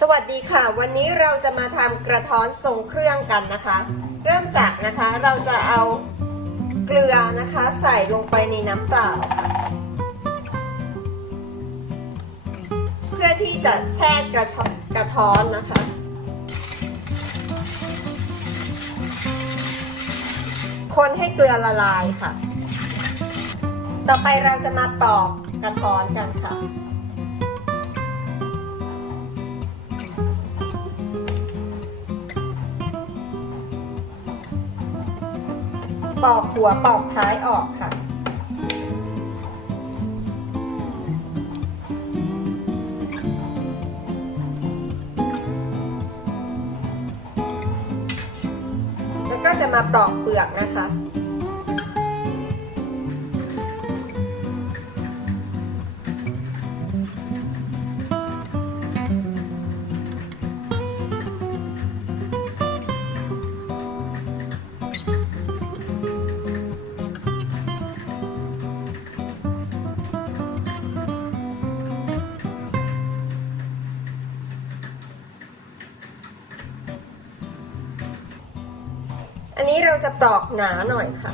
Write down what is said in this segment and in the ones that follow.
สวัสดีค่ะ วันนี้เราจะมาทำกระท้อนทรงเครื่องกันนะคะ เริ่มจากนะคะเราจะเอาเกลือนะคะ ใส่ลงไปในน้ำเปล่า เพื่อที่จะแช่กระชกระท้อนนะคะ คนให้เกลือละลายค่ะ ต่อไปเราจะมาปอกกระท้อนกันค่ะ ปอกหัวปอกท้ายออกค่ะ แล้วก็จะมาปอกเปลือกนะคะ อันนี้เราจะปลอกหนาหน่อยค่ะ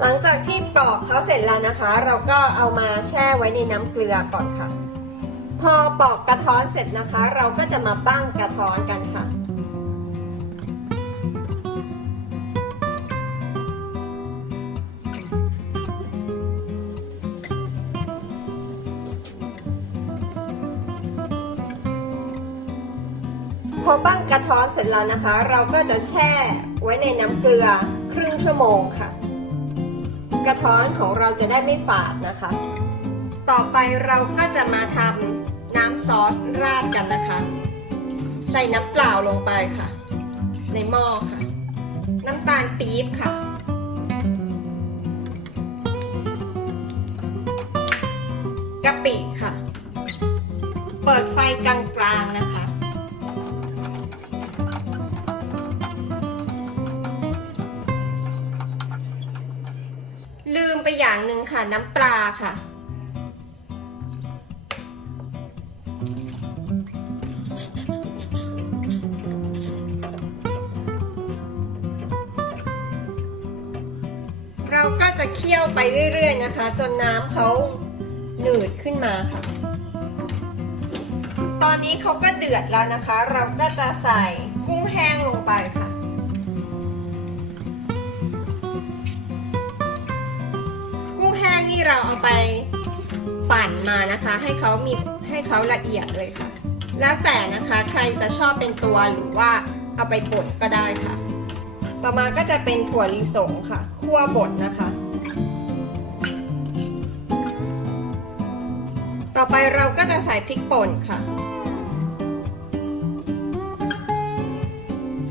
หลังจากที่ปลอกเขาเสร็จแล้วนะคะ เราก็เอามาแช่ไว้ในน้ำเกลือก่อนค่ะ พอปอกกระท้อนเสร็จนะคะ เราก็จะมาปั้งกระท้อนกันค่ะ อปั้งกระท้อนเสร็จแล้วนะคะ เราก็จะแช่ไว้ในน้ำเกลือครึ่งชั่วโมงค่ะ กระท้อนของเราจะได้ไม่ฝาดนะคะ ต่อไปเราก็จะมาทำน้ำซอสราดกันนะคะ ใส่น้ำเปล่าลงไปค่ะ ในหม้อค่ะ น้ำตาลปี๊บค่ะกะปิค่ะ เปิดไฟกลาง อย่างหนึ่งค่ะน้ำปลาค่ะ เราก็จะเคี่ยวไปเรื่อยๆนะคะ จนน้ำเขาหนืดขึ้นมาค่ะ ตอนนี้เขาก็เดือดแล้วนะคะ เราก็จะใส่กุ้งแห้งลงไปค่ะ กุ้งแห้งนี่เราเอาไปปั่นมานะคะ ให้เขามีให้เขาละเอียดเลยค่ะ แล้วแต่นะคะใครจะชอบเป็นตัวหรือว่าเอาไปบดก็ได้ค่ะ ต่อมาก็จะเป็นถั่วลิสงค่ะคั่วบดนะคะ ต่อไปเราก็จะใส่พริกป่นค่ะ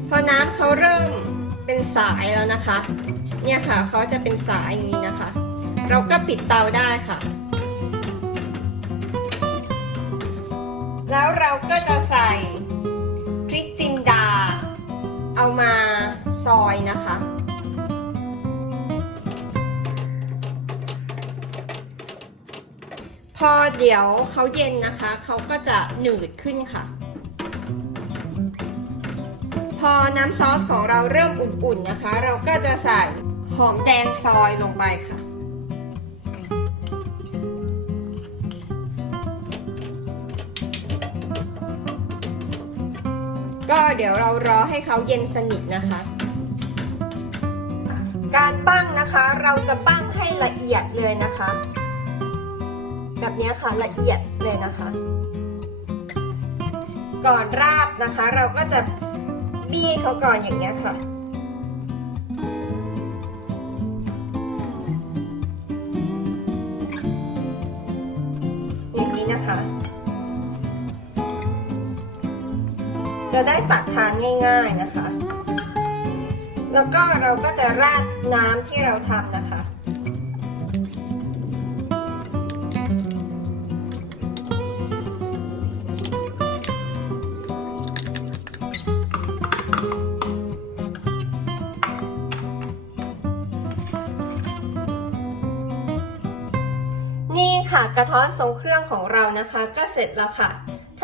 พอน้ำเขาเริ่มเป็นสายแล้วนะคะ เนี่ยค่ะเขาจะเป็นสายอย่างนี้นะคะ เราก็ปิดเตาได้ค่ะ แล้วเราก็จะใส่พริกจินดา เอามาซอยนะคะพอเดี๋ยวเขาเย็นนะคะ เขาก็จะหนืดขึ้นค่ะ พอน้ำซอสของเราเริ่มอุ่นๆนะคะ เราก็จะใส่หอมแดงซอยลงไปค่ะ ก็เดี๋ยวเรารอให้เขาเย็นสนิทนะคะ การปั้งนะคะเราจะปั้งให้ละเอียดเลยนะคะ แบบนี้ค่ะละเอียดเลยนะคะ ก่อนราดนะคะ เราก็จะบี้เขาก่อนอย่างนี้ยค่ะ จะได้ตักทานง่าย ๆนะคะ แล้วก็เราก็จะราดน้ำที่เราทำนะคะ นี่ค่ะกระท้อนทรงเครื่องของเรานะคะ ก็เสร็จแล้วค่ะ